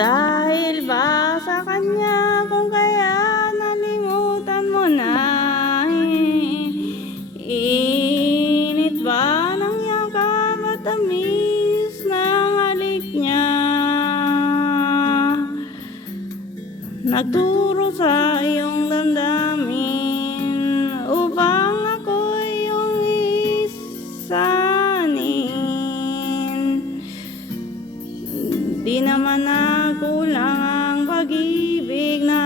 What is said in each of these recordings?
Dahil ba sa kanya kung kaya nalimutan mo na? Init ba ng yakap at tamis ng halik niya? Nagturo sa iyong damdamin upang ako iyong isanin. Di naman nakulang ang pag-ibig na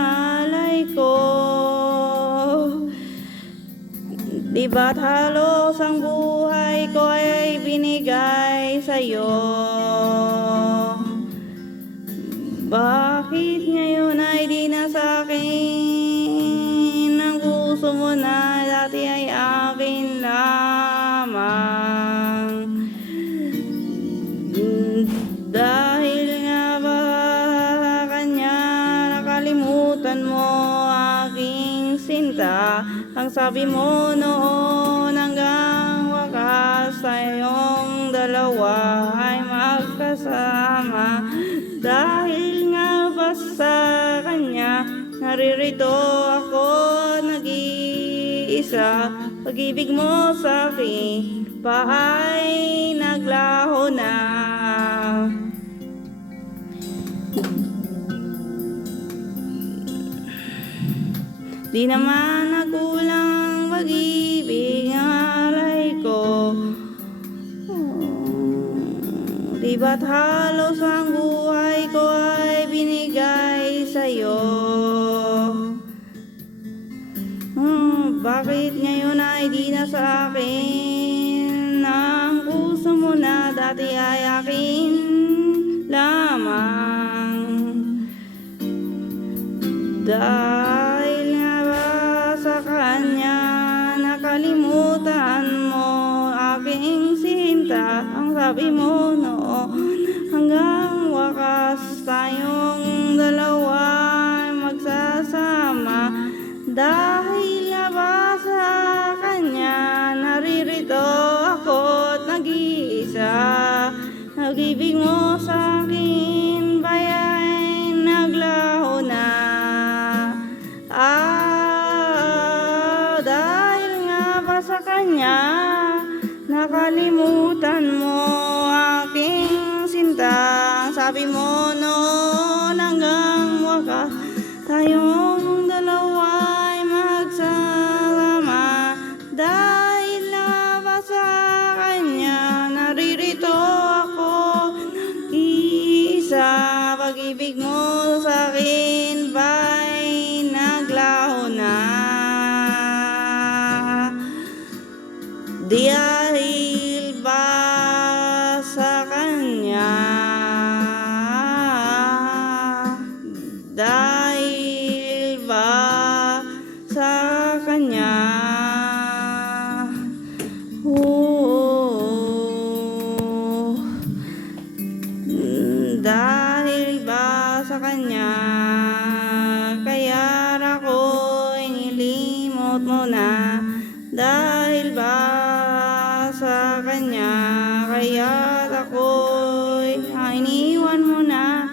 alay ko. Di ba't halos ang buhay ko ay binigay sa'yo? Bakit ngayon ay di na sa'kin ang puso mo na dati ay akin lamang? Dahil nga ba sa kanya nakalimutan mo aking sinta? Ang sabi mo noon hanggang wakas tayong dalawa ay magkasama. Dahil nga ba sa kanya naririto ako nag-iisa? Pag-ibig mo sa akin pa ay naglaho na. Di naman nakulang pag-ibig ang alay ko. Di ba't halos ang buhay ko ay binigay sa'yo? Bakit ngayon ay di na sa akin ang puso mo na dati ay akin lamang? Dahil nga ba sa kanya nakalimutan mo aking sinta? Ang sabi mo noon hanggang wakas tayong dalawa ay magsasama. Dahil nga ba sa kanya naririto ako't nag-iisa? Pag-ibig mo sa akin ba'y ay naglaho na? Dahil nga ba sa kanya nakalimutan mo aking sinta? Sabi mo noon hanggang wakas tayong dalawa ay magsasama. Dahil nga ba sa kanya naririto ako nag-iisa? Pag-ibig mo sa akin ba'y naglaho na? Dahil ba sa kanya? Dahil ba sa kanya? Dahil ba sa kanya kaya ako'y nilimot mo na? Dahil ba sa kanya kaya ako'y iniwan mo na?